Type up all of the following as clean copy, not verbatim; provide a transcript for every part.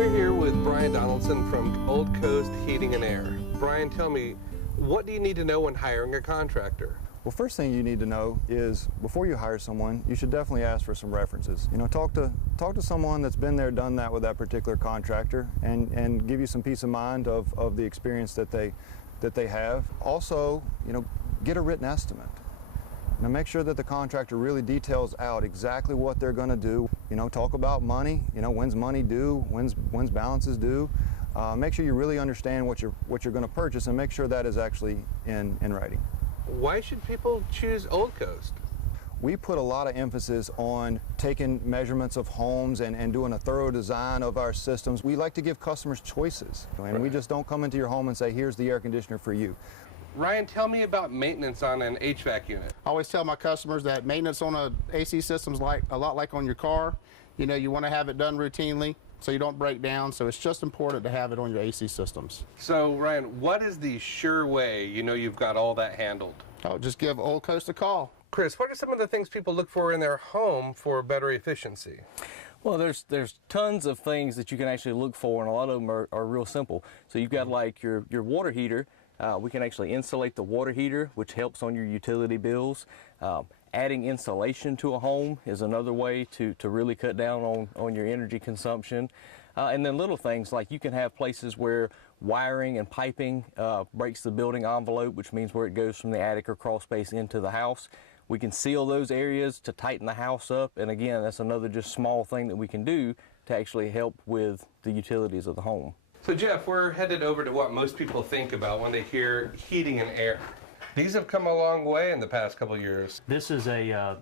We're here with Brian Donaldson from Old Coast Heating and Air. Brian, tell me, what do you need to know when hiring a contractor? Well, first thing you need to know is before you hire someone, you should definitely ask for some references. You know, talk to someone that's been there, done that with that particular contractor, and give you some peace of mind of the experience that they have. Also, you know, get a written estimate. Now make sure that the contractor really details out exactly what they're going to do. You know, talk about money. You know, when's money due? When's balances due? Make sure you really understand what you're going to purchase, and make sure that is actually in writing. Why should people choose Old Coast? We put a lot of emphasis on taking measurements of homes and doing a thorough design of our systems. We like to give customers choices, and we just don't come into your home and say, here's the air conditioner for you. Ryan, tell me about maintenance on an HVAC unit. I always tell my customers that maintenance on a AC system is a lot like on your car. You know, you want to have it done routinely so you don't break down, so it's just important to have it on your AC systems. So, Ryan, what is the sure way you know you've got all that handled? Oh, just give Old Coast a call. Chris, what are some of the things people look for in their home for better efficiency? Well, there's tons of things that you can actually look for, and a lot of them are real simple. So you've got like your water heater. We can actually insulate the water heater, which helps on your utility bills. Adding insulation to a home is another way to really cut down on your energy consumption. And then little things like you can have places where wiring and piping breaks the building envelope, which means where it goes from the attic or crawl space into the house. We can seal those areas to tighten the house up, and again, that's another just small thing that we can do to actually help with the utilities of the home. So Jeff, we're headed over to what most people think about when they hear heating and air. These have come a long way in the past couple of years. This is a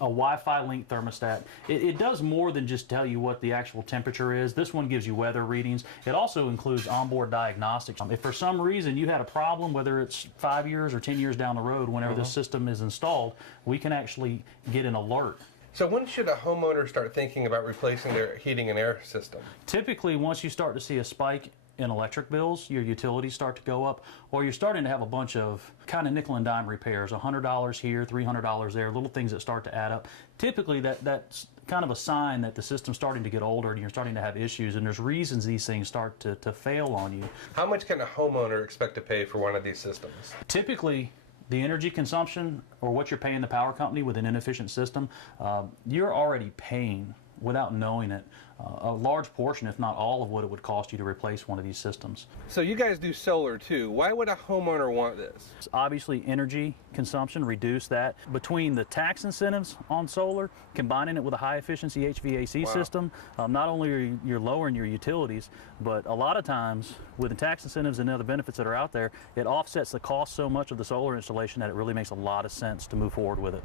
Wi-Fi linked thermostat. It does more than just tell you what the actual temperature is. This one gives you weather readings. It also includes onboard diagnostics. If for some reason you had a problem, whether it's 5 years or 10 years down the road, whenever this system is installed, we can actually get an alert. So when should a homeowner start thinking about replacing their heating and air system? Typically, once you start to see a spike in electric bills, your utilities start to go up, or you're starting to have a bunch of kind of nickel and dime repairs, $100 here, $300 there, little things that start to add up. Typically, that's kind of a sign that the system's starting to get older and you're starting to have issues, and there's reasons these things start to fail on you. How much can a homeowner expect to pay for one of these systems? Typically, the energy consumption or what you're paying the power company with an inefficient system, you're already paying without knowing it a large portion, if not all, of what it would cost you to replace one of these systems. So you guys do solar too. Why would a homeowner want this? Obviously, energy consumption, reduce that. Between the tax incentives on solar, combining it with a high efficiency HVAC system, not only are you lowering your utilities, but a lot of times with the tax incentives and other benefits that are out there, it offsets the cost so much of the solar installation that it really makes a lot of sense to move forward with it.